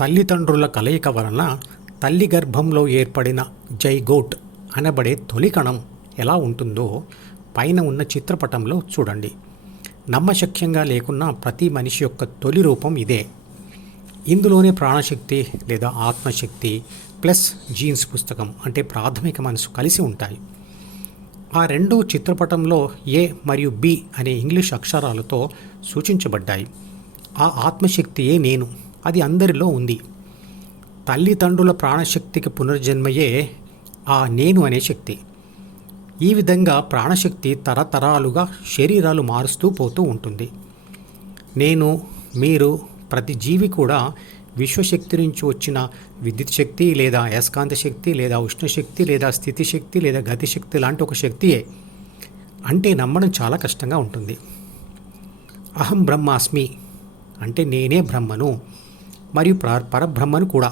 తల్లిదండ్రుల కలయిక వలన తల్లి గర్భంలో ఏర్పడిన జైగోట్ అనబడే తొలి కణం ఎలా ఉంటుందో పైన ఉన్న చిత్రపటంలో చూడండి. నమ్మశక్యంగా లేకున్నా ప్రతి మనిషి యొక్క తొలి రూపం ఇదే. ఇందులోనే ప్రాణశక్తి లేదా ఆత్మశక్తి ప్లస్ జీన్స్ పుస్తకం అంటే ప్రాథమిక మనసు కలిసి ఉంటాయి. ఆ రెండు చిత్రపటంలో ఏ మరియు బి అనే ఇంగ్లీష్ అక్షరాలతో సూచించబడ్డాయి. ఆ ఆత్మశక్తియే నేను, అది అందరిలో ఉంది. తల్లిదండ్రుల ప్రాణశక్తికి పునర్జన్మయే ఆ నేను అనే శక్తి. ఈ విధంగా ప్రాణశక్తి తరతరాలుగా శరీరాలు మారుస్తూ పోతూ ఉంటుంది. నేను, మీరు, ప్రతి జీవి కూడా విశ్వశక్తి నుంచి వచ్చిన విద్యుత్ శక్తి లేదా అయస్కాంత శక్తి లేదా ఉష్ణశక్తి లేదా స్థితిశక్తి లేదా గతిశక్తి లాంటి ఒక శక్తియే. అంటే నమ్మడం చాలా కష్టంగా ఉంటుంది. అహం బ్రహ్మాస్మి అంటే నేనే బ్రహ్మను మరియు పరబ్రహ్మను కూడా.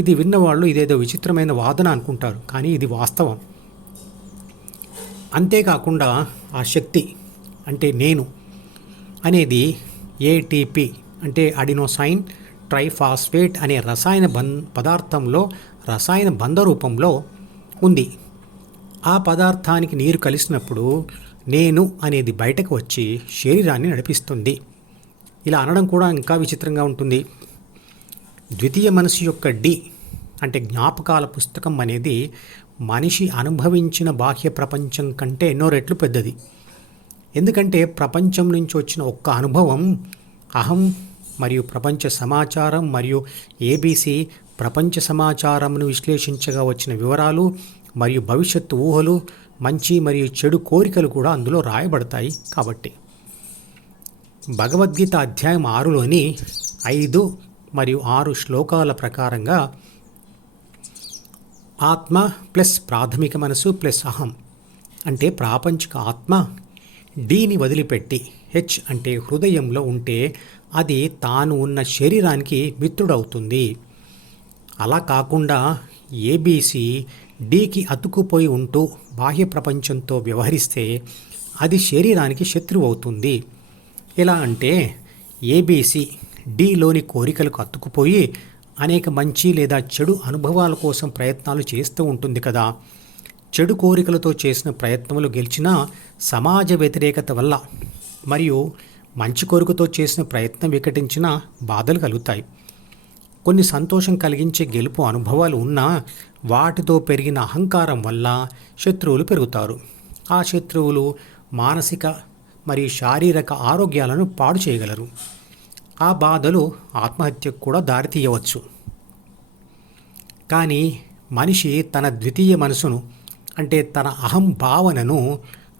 ఇది విన్నవాళ్ళు ఇదేదో విచిత్రమైన వాదన అనుకుంటారు, కానీ ఇది వాస్తవం. అంతేకాకుండా ఆ శక్తి అంటే నేను అనేది ఏటీపీ అంటే అడినోసైన్ ట్రైఫాస్ఫేట్ అనే రసాయన పదార్థంలో రసాయన బంధ రూపంలో ఉంది. ఆ పదార్థానికి నీరు కలిసినప్పుడు నేను అనేది బయటకు వచ్చి శరీరాన్ని నడిపిస్తుంది. ఇలా అనడం కూడా ఇంకా విచిత్రంగా ఉంటుంది. ద్వితీయ మనసు యొక్క డి అంటే జ్ఞాపకాల పుస్తకం అనేది మనిషి అనుభవించిన బాహ్య ప్రపంచం కంటే ఎన్నో రెట్లు పెద్దది. ఎందుకంటే ప్రపంచం నుంచి వచ్చిన ఒక్క అనుభవం అహం మరియు ప్రపంచ సమాచారం మరియు ఏబీసీ ప్రపంచ సమాచారంను విశ్లేషించగా వచ్చిన వివరాలు మరియు భవిష్యత్తు ఊహలు, మంచి మరియు చెడు కోరికలు కూడా అందులో రాయబడతాయి. కాబట్టి భగవద్గీత అధ్యాయం 6లోని 5 మరియు 6 శ్లోకాల ప్రకారంగా ఆత్మ ప్లస్ ప్రాథమిక మనసు ప్లస్ అహం అంటే ప్రాపంచిక ఆత్మ డీని వదిలిపెట్టి హెచ్ అంటే హృదయంలో ఉంటే అది తాను ఉన్న శరీరానికి మిత్రుడవుతుంది. అలా కాకుండా ఏబీసీ డీకి అతుకుపోయి ఉంటూ బాహ్య ప్రపంచంతో వ్యవహరిస్తే అది శరీరానికి శత్రువు అవుతుంది. ఎలా అంటే ఏబీసీ డీలోని కోరికలకు అతుకుపోయి అనేక మంచి లేదా చెడు అనుభవాల కోసం ప్రయత్నాలు చేస్తూ ఉంటుంది కదా. చెడు కోరికలతో చేసిన ప్రయత్నములు గెలిచినా సమాజ వ్యతిరేకత వల్ల మరియు మంచి కోరికతో చేసిన ప్రయత్నం వికటించిన బాధలు కలుగుతాయి. కొన్ని సంతోషం కలిగించే గెలుపు అనుభవాలు ఉన్నా వాటితో పెరిగిన అహంకారం వల్ల శత్రువులు పెరుగుతారు. ఆ శత్రువులు మానసిక మరియు శారీరక ఆరోగ్యాలను పాడు చేయగలరు. ఆ బాధలు ఆత్మహత్యకు కూడా దారితీయవచ్చు. కానీ మనిషి తన ద్వితీయ మనసును అంటే తన అహం భావనను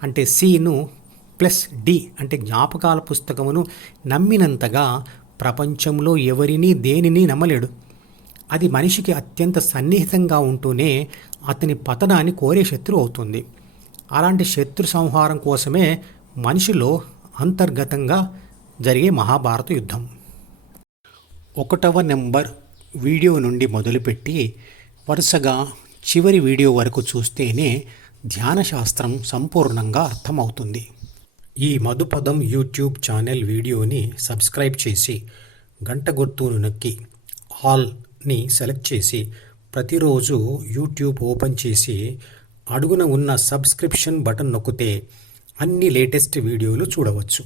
అంటే సీను ప్లస్ డి అంటే జ్ఞాపకాల పుస్తకమును నమ్మినంతగా ప్రపంచంలో ఎవరినీ దేనిని నమ్మలేడు. అది మనిషికి అత్యంత సన్నిహితంగా ఉంటూనే అతని పతనాన్ని కోరే శత్రువు అవుతుంది. అలాంటి శత్రు సంహారం కోసమే మనిషిలో అంతర్గతంగా జరిగే మహాభారత యుద్ధం. 1వ నెంబర్ వీడియో నుండి మొదలుపెట్టి వరుసగా చివరి వీడియో వరకు చూస్తేనే ధ్యానశాస్త్రం సంపూర్ణంగా అర్థమవుతుంది. ఈ మధుపదం యూట్యూబ్ ఛానల్ వీడియోని సబ్స్క్రైబ్ చేసి గంట గుర్తును నొక్కి ఆల్ని సెలెక్ట్ చేసి ప్రతిరోజు యూట్యూబ్ ఓపెన్ చేసి అడుగున ఉన్న సబ్స్క్రిప్షన్ బటన్ నొక్కితే అన్ని లేటెస్ట్ వీడియోలు చూడవచ్చు.